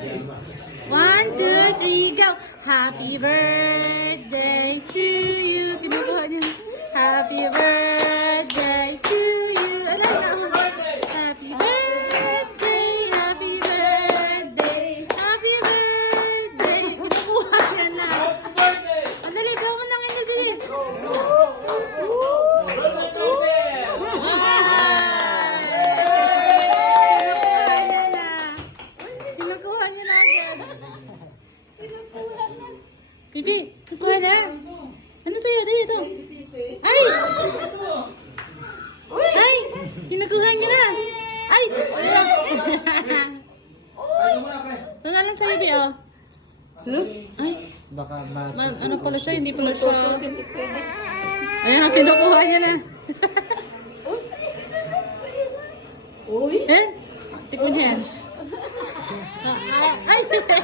1, 2, 3, go! Happy birthday to you. Kinukuha niya. Happy birthday to you. Alay na ako. Happy birthday, happy birthday, happy birthday. Kinukuha niya na. Andali, blow mo ng ino din. Kinukuha niya na agad. Bibi, kukuha na. Ano sa'yo? Dito. Ay! Ay! Kinukuha niya na. Ay! Ito na lang sa'yo, Bi, oh. Ay! Baka Ano pala siya? Hindi pala siya. Ayan, kinukuha niya na. Uy! Eh? Tikman niya yan. Ay!